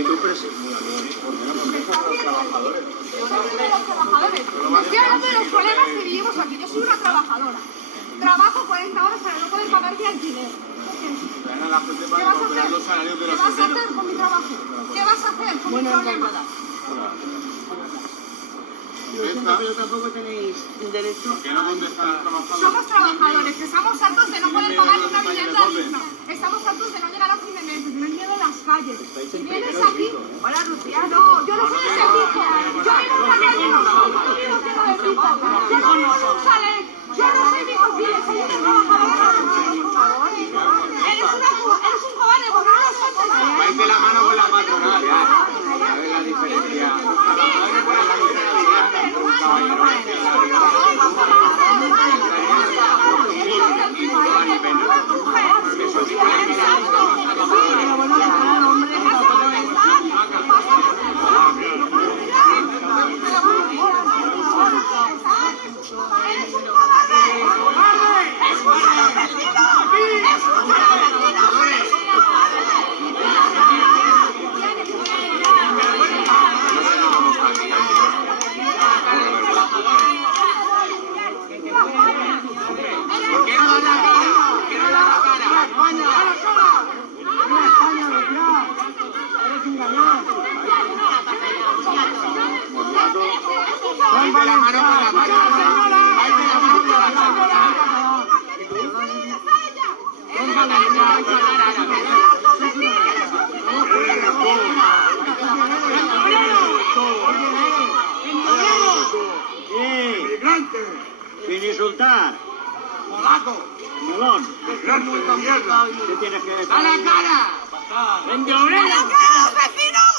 Sí, tú preso. trabajadores. Yo no hablo de los trabajadores. Estoy hablando de los problemas que vivimos aquí. Yo soy una trabajadora. Trabajo 40 horas para no poder pagar mi alquiler. ¿Qué vas a hacer? ¿Qué vas a hacer con mi trabajo? ¿Qué vas a hacer con mi problema? Lo siento, pero tampoco tenéis derecho a... Somos trabajadores, que estamos hartos de no poder pagar una vivienda digna. Estamos hartos de no llegar a fin de mes, de tener miedo en las calles. Si vienes aquí... Hola, Lucía. No, yo no soy de servicio. Yo vivo en una calle, no vivo en una de pizza. Yo no vivo en un chalet. Yo no soy Vicofiles, soy una trabajadora. Eres un cobarde, porque no lo soy. Vais de la mano con la patronal, ya. A ver la diferencia. Los trabajadores por la luz de la vivienda, por un caballero. Vais de la mano con la patronal. Vais de la mano con la patronal. Sin insultar. ¡Polaco! Melón. ¡Muy mierda! ¿Qué tienes que decir? ¡A la cara! ¡Vende obrero! ¡A la cara, vecino!